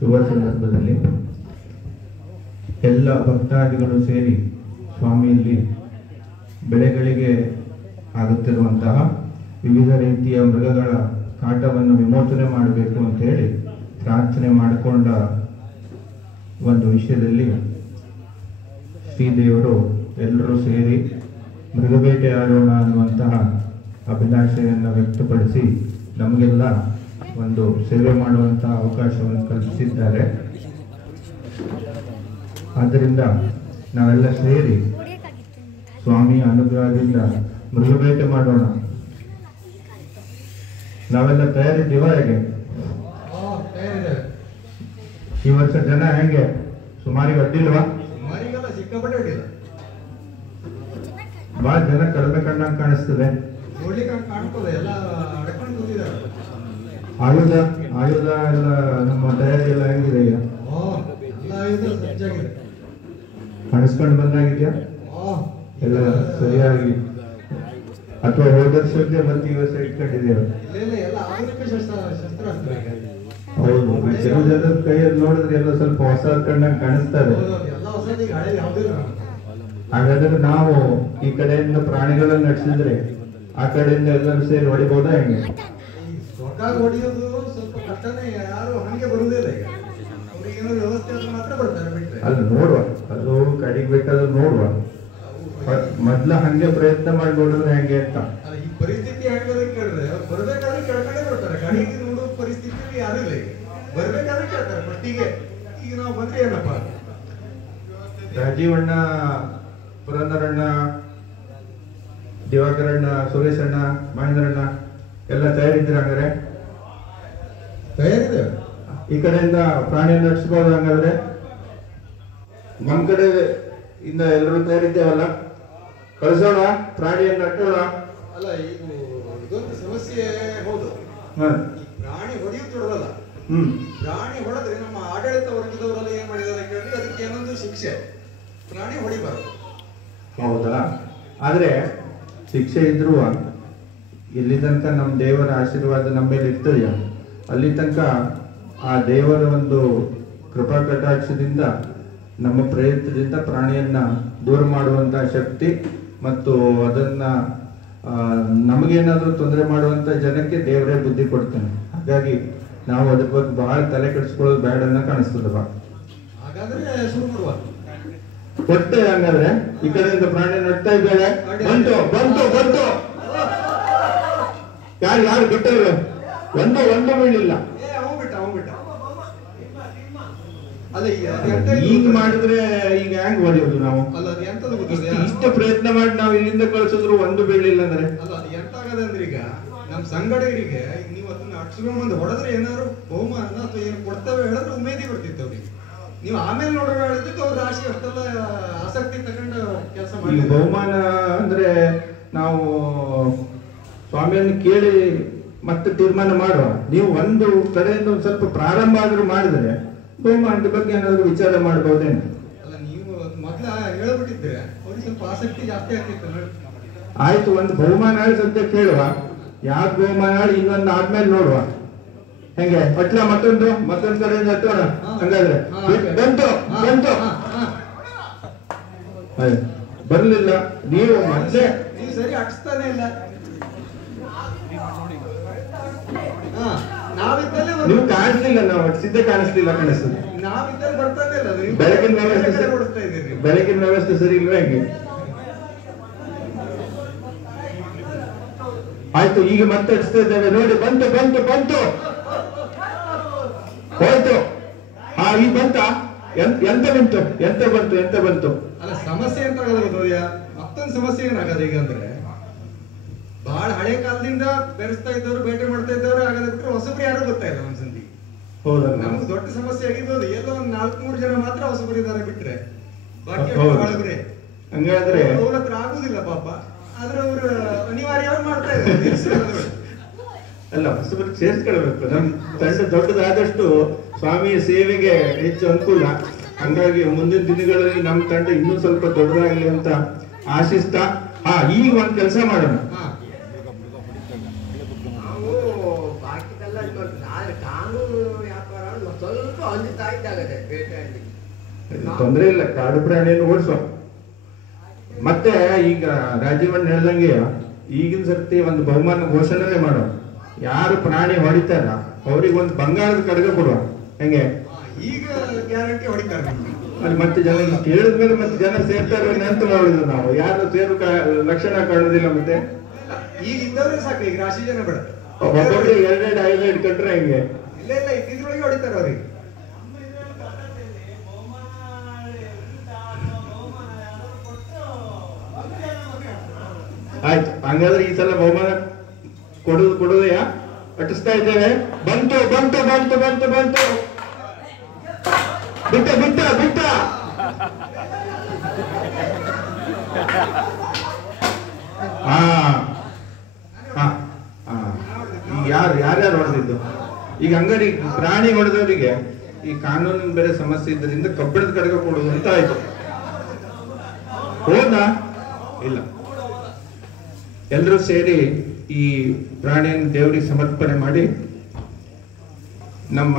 ಶುಭ ಸಂದರ್ಭದಲ್ಲಿ ಎಲ್ಲ ಭಕ್ತಾದಿಗಳು ಸೇರಿ ಸ್ವಾಮಿಯಲ್ಲಿ ಬೆಳೆಗಳಿಗೆ ಆಗುತ್ತಿರುವಂತಹ ವಿವಿಧ ರೀತಿಯ ಮೃಗಗಳ ಕಾಟವನ್ನು ವಿಮೋಚನೆ ಮಾಡಬೇಕು ಅಂತ ಹೇಳಿ ಪ್ರಾರ್ಥನೆ ಮಾಡಿಕೊಂಡ ಒಂದು ವಿಷಯದಲ್ಲಿ ಶ್ರೀದೇವರು ಎಲ್ಲರೂ ಸೇರಿ ಮೃಗಬೇಟೆ ಆಡೋಣ ಅನ್ನುವಂತಹ ಅಭಿಲಾಷೆಯನ್ನು ವ್ಯಕ್ತಪಡಿಸಿ ನಮಗೆಲ್ಲ ಒಂದು ಸೇವೆ ಮಾಡುವಂತಹ ಅವಕಾಶವನ್ನು ಕಲ್ಪಿಸಿದ್ದಾರೆ. ಆದ್ದರಿಂದ ನಾವೆಲ್ಲ ಸೇರಿ ಸ್ವಾಮಿಯ ಅನುಗ್ರಹದಿಂದ ಮೃಗಬೇಟೆ ಮಾಡೋಣ. ನಾವೆಲ್ಲ ತಯಾರಿದ್ದೀವ? ಹೇಗೆ ಈ ವರ್ಷ ಜನ ಹೆಂಗೆ ಸುಮಾರಿಗೆ ಅಡ್ಡಿಲ್ವಾ? ಬಹಳ ಜನ ಕಡಿಮೆ ಕಣ್ಣಾಗ ಕಾಣಿಸ್ತದೆ. ಆಯುಧ ಆಯುಧ ಎಲ್ಲ ನಮ್ಮ ತಯಾರಿ ಎಲ್ಲ ಹೆಂಗಿದೆ? ಈಗ ಕಾಣಿಸ್ಕೊಂಡು ಬಂದಾಗಿದ್ಯಾ ಎಲ್ಲ ಸರಿಯಾಗಿ, ಅಥವಾ ಹೋದ ವರ್ಷಕ್ಕೆ ಮತ್ತೆ ಈ ವರ್ಷ ಇಟ್ಕೊಂಡಿದ್ದೇವೆ? ಹೌದು, ಕೆಲವು ಜನದ ಕೈಯಲ್ಲಿ ನೋಡಿದ್ರೆ ಎಲ್ಲ ಸ್ವಲ್ಪ ಹೊಸ ಕಣ್ಣಾಗ ಕಾಣಿಸ್ತಾರೆ. ಹಾಗಾದ್ರೆ ನಾವು ಈ ಕಡೆಯಿಂದ ಪ್ರಾಣಿಗಳನ್ನ ನಡೆಸಿದ್ರೆ ಆ ಕಡೆಯಿಂದ ಎಲ್ಲರೂ ಸೇರಿ ಹೊಡಿಬಹುದಾ? ಹೆಂಗೆ ಹೊಡೆಯೋದು ಸ್ವಲ್ಪ ಕಷ್ಟನೇ, ಯಾರು ಹಂಗೆ ಬರುವುದಿಲ್ಲ. ಈಗ ವ್ಯವಸ್ಥೆ ಮಾತ್ರ ಬರ್ತಾರೆ ಬಿಟ್ರೆ ಅಲ್ಲಿ ನೋಡುವ, ಅದು ಕಡಿಬೇಕಾದ್ರೆ ನೋಡುವ, ಮೊದ್ಲ ಹಂಗೆ ಪ್ರಯತ್ನ ಮಾಡಿ ನೋಡಿದ್ರೆ ಹೆಂಗೆ ಅಂತ. ಈ ಪರಿಸ್ಥಿತಿ ಹೆಂಗದ ಕೇಳಿದ್ರೆ ಬರ್ಬೇಕಾದ್ರೆ ಕೆಳಗಡೆ ಬರ್ತಾರೆ, ಕಡೆಗೆ ನೋಡೋ ಪರಿಸ್ಥಿತಿ ಯಾರು ಇಲ್ಲ. ಈಗ ಬರ್ಬೇಕಾದ್ರೆ ಕೇಳ್ತಾರೆ ಫಸ್ಟಿಗೆ. ಈಗ ನಾವು ಬಂದ್ರೆ ಏನಪ್ಪ, ರಾಜೀವಣ್ಣ, ಪುರಂದರಣ್ಣ, ದಿವಾಕರಣ್ಣ, ಸುರೇಶಣ್ಣ, ಮಹೇಂದ್ರಣ್ಣ ಎಲ್ಲ ತಯಾರಿದ್ದೀರ? ಹಂಗಾರೆ ತಯಾರಿದೆ. ಈ ಕಡೆಯಿಂದ ಪ್ರಾಣಿಯನ್ನು ನಡೆಸಬಹುದು. ಹಂಗಾದ್ರೆ ನಮ್ ಕಡೆ ಇಂದ ಎಲ್ಲರೂ ತಯಾರಿದ್ದೇವಲ್ಲ, ಕಳಿಸೋಣ, ಪ್ರಾಣಿಯನ್ನು ಅಟ್ಟೋಣ. ಅಲ್ಲ, ಈಗ ಇದೊಂದು ಸಮಸ್ಯೆ. ಹೌದು, ಪ್ರಾಣಿ ಹೊಡೆಯುವುದು ದೊಡ್ಡದಲ್ಲ. ಪ್ರಾಣಿ ಹೊಡೆದ್ರೆ ನಮ್ಮ ಆಡಳಿತ ವರ್ಗದವರೆಲ್ಲ ಏನ್ ಮಾಡಿದಾರೆ ಕೇಳಿದ್ರೆ ಅದಕ್ಕೆ ಏನೊಂದು ಶಿಕ್ಷೆ. ಪ್ರಾಣಿ ಹೊಡಿಬಾರದು. ಹೌದಾ? ಆದ್ರೆ ಶಿಕ್ಷೆ ಇದ್ರು ಇಲ್ಲಿ ತನಕ ನಮ್ಮ ದೇವರ ಆಶೀರ್ವಾದ ನಮ್ಮ ಮೇಲೆ ಇರ್ತದೆಯ, ಅಲ್ಲಿ ತನಕ ಆ ದೇವರ ಒಂದು ಕೃಪಾ ಕಟಾಕ್ಷದಿಂದ ನಮ್ಮ ಪ್ರಯತ್ನದಿಂದ ಪ್ರಾಣಿಯನ್ನ ದೂರ ಮಾಡುವಂತಹ ಶಕ್ತಿ ಮತ್ತು ಅದನ್ನ ನಮಗೇನಾದ್ರೂ ತೊಂದರೆ ಮಾಡುವಂತ ಜನಕ್ಕೆ ದೇವರೇ ಬುದ್ಧಿ ಕೊಡ್ತಾನೆ. ಹಾಗಾಗಿ ನಾವು ಅದ್ರ ಬಗ್ಗೆ ಬಹಳ ತಲೆ ಕೆಡಿಸ್ಕೊಳ್ಳೋದು ಬೇಡ ಅನ್ನೋ ಕಾಣಿಸ್ತದಪ್ಪ. ಹಾಗಾದ್ರೆ ಶುರು ಮಾಡುವ. ಕೊಟ್ಟೆ ಹಂಗಾದ್ರೆ ಈ ಕಡೆಯಿಂದ ಪ್ರಾಣಿ ನಡ್ತಾ ಇದ್ದಾರೆ. ಬಂತು ಬಂತು ಬಂತು, ಯಾರು ಯಾರು ಬಿಟ್ಟರು? ಒಂದು ಬೀಳಿಲ್ಲ. ಈಗ ಮಾಡಿದ್ರೆ ಈಗ ಹೆಂಗ್ ಹೊಡೆಯೋದು ನಾವು? ಇಷ್ಟು ಪ್ರಯತ್ನ ಮಾಡಿ ನಾವು ಇಲ್ಲಿಂದ ಕಳ್ಸಿದ್ರು ಒಂದು ಬೀಳಿಲ್ಲ ಅಂದ್ರೆ ಅಲ್ಲ, ಅದು ಎಂತಾಗದೆ ಅಂದ್ರೆ ಈಗ ನಮ್ ಸಂಘಟಕರಿಗೆ ನೀವು ಅದನ್ನ ಅಟ್ಸ್ಕೊಂಡ್ ಹೊಡೆದ್ರೆ ಏನಾದ್ರು ಬಹುಮಾನ ಅಥವಾ ಏನು ಕೊಡ್ತೇವೆ ಹೇಳಿದ್ರೆ ಉಮೇದಿ ಬರ್ತಿತ್ತು ಅವ್ರಿಗೆ. ನೀವು ಆಮೇಲೆ ನೋಡೋಣ ಹೇಳಿದ್ದಕ್ಕೆ ಅವ್ರ ರಾಶಿ ಅಷ್ಟೆಲ್ಲ ಆಸಕ್ತಿ ತಗೊಂಡು ಕೆಲಸ ಮಾಡಿ. ಬಹುಮಾನ ಅಂದ್ರೆ ನಾವು ಸ್ವಾಮಿಯನ್ನು ಕೇಳಿ ಮತ್ತೆ ತೀರ್ಮಾನ ಮಾಡುವ. ನೀವು ಒಂದು ಕಡೆಯಿಂದ ಒಂದು ಸ್ವಲ್ಪ ಪ್ರಾರಂಭ ಆದ್ರೂ ಮಾಡಿದ್ರೆ ಬಹುಮಾನದ ಬಗ್ಗೆ ಏನಾದ್ರು ವಿಚಾರ ಮಾಡಬಹುದೇನು? ಅಲ್ಲ, ನೀವು ಮೊದ್ಲ ಹೇಳ್ಬಿಟ್ಟಿದ್ರೆ ಅವ್ರಿಗೆ ಸ್ವಲ್ಪ ಆಸಕ್ತಿ ಜಾಸ್ತಿ ಆಗ್ತಿತ್ತು. ಆಯ್ತು, ಒಂದು ಬಹುಮಾನ ಹೇಳಿ ಸದ್ಯ ಕೇಳುವ. ಯಾವ್ದು ಬಹುಮಾನ ಹೇಳಿ ಇನ್ನೊಂದು ಆದ್ಮೇಲೆ ನೋಡುವ. ಹೆಂಗೆ ಅಟ್ಲ ಮತ್ತೊಂದು ಕಡೆಯಿಂದ ಹತ್ತೋಣ. ಹಂಗಾದ್ರೆ ಬಂತು ಬಂತು, ಬರ್ಲಿಲ್ಲ. ನೀವು ಮೊದ್ಲೇ ನೀವು ಸರಿ ಅಟ್ಸ್ತಾನೆ ಇಲ್ಲ. ನೀವು ಕಾಣಿಸ್ಲಿಲ್ಲ, ನಾವು ಅಟ್ಸಿದ್ದೆ ಕಾಣಿಸ್ಲಿಲ್ಲ. ಕಾಣಿಸ್ತದೆ ನಾವಿದ್ದಲ್ಲಿ ಬರ್ತಾನೆ ಇಲ್ಲ. ಬೆಳಕಿನ ವ್ಯವಸ್ಥೆ ಸರಿ ಇಲ್ವಾ? ಹೆಂಗೆ? ಆಯ್ತು, ಈಗ ಮತ್ತೆ ಅಟ್ಸ್ತಾ ಇದ್ದೇವೆ ನೋಡಿ. ಬಂತು ಬಂತು ಬಂತು, ಹೋಯ್ತು. ಈಗ ಬಂತ? ಎಂತ ಬಂತು? ಎಂತ ಬಂತು? ಅಲ್ಲ, ಸಮಸ್ಯೆ ಅಂತ ಆಗೋದು. ಮತ್ತೊಂದು ಸಮಸ್ಯೆ ಏನಾಗದ ಈಗ ಅಂದ್ರೆ, ಬಹಳ ಹಳೆ ಕಾಲದಿಂದ ಬೆರೆಸ್ತಾ ಇದ್ದವ್ರು, ಬೇಟೆ ಮಾಡ್ತಾ ಇದ್ದವ್ರು ಆಗದ ಬಿಟ್ರೆ ಹೊಸಬ್ರು ಯಾರು ಗೊತ್ತಾ ಇಲ್ಲ ನಮ್ ಸಂಧಿ. ಹೌದಾ? ನಮ್ಗೆ ದೊಡ್ಡ ಸಮಸ್ಯೆ ಆಗಿದ್ದು ಎಲ್ಲೋ ಒಂದ್ 4-3 ಜನ ಮಾತ್ರ ಹೊಸಬ್ರು ಇದ್ದಾರೆ ಬಿಟ್ರೆ ಬಾಕಿ ಹಳಬ್ರೆ. ಹಂಗಾದ್ರೆ ಅವ್ರ ಹತ್ರ ಆಗುದಿಲ್ಲ ಪಾಪ. ಆದ್ರೆ ಅವ್ರು ಅನಿವಾರ್ಯವಾಗಿ ಮಾಡ್ತಾ ಇದ್ದಾರೆ. ಅಲ್ಲ, ಹೊಸಬರು ಸೇರ್ಸ್ಕೊಳ್ಬೇಕು. ನಮ್ ತಂಡ ದೊಡ್ಡದಾದಷ್ಟು ಸ್ವಾಮಿಯ ಸೇವೆಗೆ ಹೆಚ್ಚು ಅನುಕೂಲ. ಹಂಗಾಗಿ ಮುಂದಿನ ದಿನಗಳಲ್ಲಿ ನಮ್ಮ ತಂಡ ಇನ್ನೂ ಸ್ವಲ್ಪ ದೊಡ್ಡದಾಗಲಿ ಅಂತ ಆಶಿಸ್ತಾ, ಈಗ ಒಂದ್ ಕೆಲಸ ಮಾಡೋಣ. ಸ್ವಲ್ಪ ಅಂಜುತ್ತಾ ಇದ್ದಾಗತ್ತೆ ಬೇಟೆಯಾಡ್ಲಿಕ್ಕೆ. ತೊಂದರೆ ಇಲ್ಲ, ಕಾಡು ಪ್ರಾಣಿಯನ್ನು ಓಡಿಸುವ. ಮತ್ತೆ ಈಗ ರಾಜೀವಣ್ಣ ಹೇಳ್ದಂಗೆ ಈಗಿನ ಸರ್ತಿ ಒಂದು ಬಹುಮಾನ ಘೋಷಣೆ ಮಾಡೋ, ಯಾರು ಪ್ರಾಣಿ ಹೊಡಿತಾರ ಅವ್ರಿಗೆ ಒಂದು ಬಂಗಾರದ ಕಡಗ ಕೊಡುವ. ಹೆಂಗೆ ಈಗ ಗ್ಯಾರಂಟಿ ಹೊಡಿತಾರೆ ನಿಮ್ಗೆ. ಅಲ್ಲಿ ಮತ್ತೆ ಜನ ಕೇಳಿದ್ಮೇಲೆ ಮತ್ತೆ ಜನ ಸೇರ್ತಾರೆ ಅಂತ ನೋಡಿದ್ರು ನಾವು, ಯಾರು ಸೇರು ಲಕ್ಷಣ ಕಾಣುದಿಲ್ಲ. ಮತ್ತೆ ಈಗ ಇದ್ದವ್ರೆ ಸಾಕು, ಈಗ ರಾಶಿ ಜನ ಬೇಡ. ಒಬ್ಬೊಬ್ಬರಿಗೆ 2-5 ಕಟ್ರೆ ಹೆಂಗೆ? ಇಲ್ಲ ಇಲ್ಲ, ಇದ್ರೊಳಗೆ ಹೊಡಿತಾರೆ ಅವ್ರಿಗೆ. ಆಯ್ತು, ಹಂಗಾದ್ರೆ ಈ ಸಲ ಬಹುಮಾನ ಕೊಡುದೆಯಾ? ಕಟ್ಟಿಸ್ತಾ ಇದ್ದೇವೆ. ಬಂತು ಬಂತು ಬಂತು ಬಂತು ಬಂತು ಬಿಟ್ಟ ಬಿಟ್ಟ ಬಿಟ್ಟ. ಹಾ ಹಾ ಹಾ ಈಗ ಯಾರ್ಯಾರು ಹೊಡೆದಿದ್ದು? ಈಗ ಅಂಗಡಿ ಪ್ರಾಣಿ ಹೊಡೆದವರಿಗೆ ಈ ಕಾನೂನಿನ ಬೇರೆ ಸಮಸ್ಯೆ ಇದ್ದರಿಂದ ಕಬ್ಬಿಣದ ಕಡಗ ಕೊಡುದು ಅಂತ ಆಯ್ತು. ಹೋದಾ? ಇಲ್ಲ. ಎಲ್ಲರೂ ಸೇರಿ ಈ ಪ್ರಾಣಿಯನ್ನು ದೇವರಿಗೆ ಸಮರ್ಪಣೆ ಮಾಡಿ ನಮ್ಮ